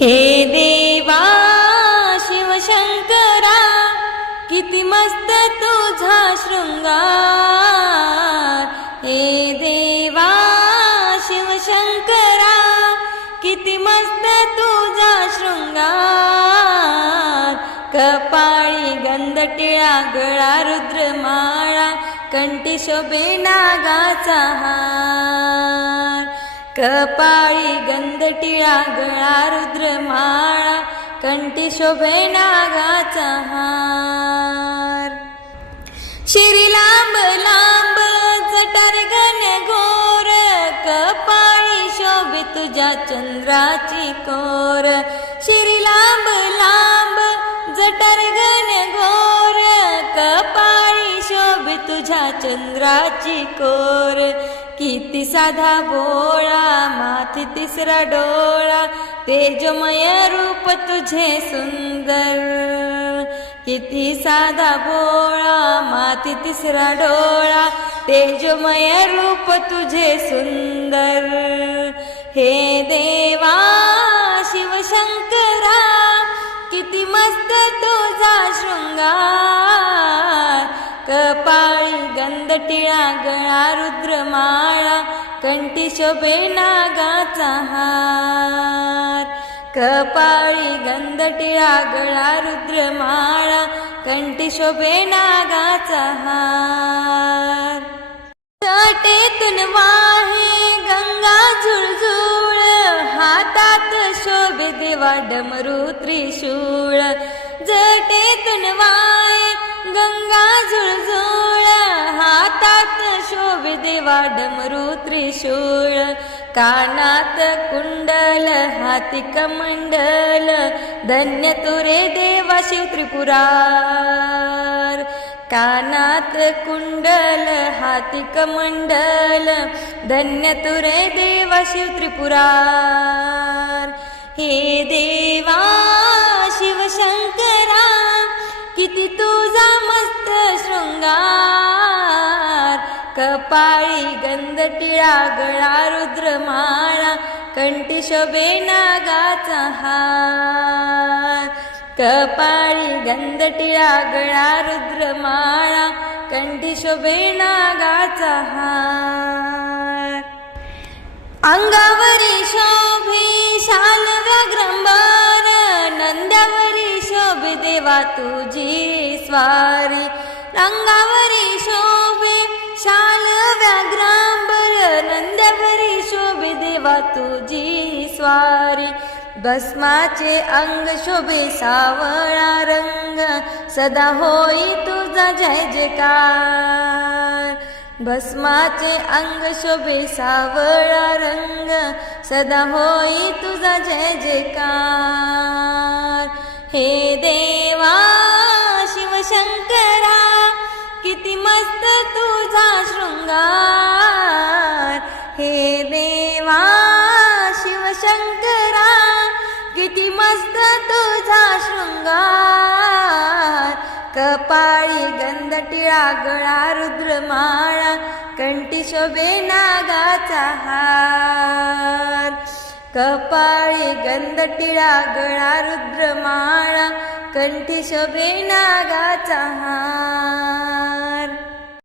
हे देवा शिवशंकरा किती मस्त तुझा शृंगार. हे देवा शिवशंकरा किती मस्त तुझा शृंगार. कपाळी गंधटिळा गळा रुद्रमाळा कंठी शोभे नागाचा हार. कपाळी गंधटिळा गळा रुद्रमाळा कंठी शोभे नागाचा हार. शिरी लांब लांब जटर गण गोर कपाळी शोभे तुझ्या चंद्राची कोर. शिरी लांब लांब जटर गण गोर कपाळी शोभे तुझ्या चंद्राची कोर. किती साधा बोळा माथी तिसरा डोळा तेजमय रूप तुझे सुंदर. किती साधा भोळा माती तिसरा डोळा तेजमय रूप तुझे सुंदर. हे देवा शिवशंकरा किती मस्त तुझा शृंगार. कपाळ गंधटिळा गळा रुद्रमाळा कंठी शोभे नागाचा हार. कपाळी गंधटिळा गळा रुद्रमाळा कंठी शोभे नागाचा हार. तटेतून वाहे गंगा झुळझुळ हातात शोभे देवा डमरू त्रिशूळ. जटेतून वाहे गंगा झुळझुळ कानात शोभे देवा डमरू त्रिशूळ. कानात कुंडल हाती कमंडल धन्य तुरे देवा शिव त्रिपुरार. कानात कुंडल हाती कमंडल धन्य तुरे देवा शिव त्रिपुरार. हे देवा कपाळी गंधटिळा गळा रुद्रमाळा कंठी शोभे नागाचा हार. कपाळी गंधटिळा गळा रुद्रमाळा कंठी शोभे नागाचा हार. अंगावरी शोभे शाल व्याघ्रंबर नंद्यावरी शोभे देवा तुझी स्वारी. रंगावरी शोभे शाल व्याघ्रांबर नंदवरी शोभे देवा तुझी स्वारी. भस्माचे अंग शोभे सावळा रंग सदा होई तुझा जय जयकार. भस्माचे अंग शोभे सावळा रंग सदा होई तुझा जय जयकार. हे मस्त तुझा शृंगार. कपाळी गंधटिळा गळा रुद्रमाळा कंठी शोभे नागाचा हार. कपाळी गंधटिळा गळा रुद्रमाळा कंठी शोभे नागाचा हार.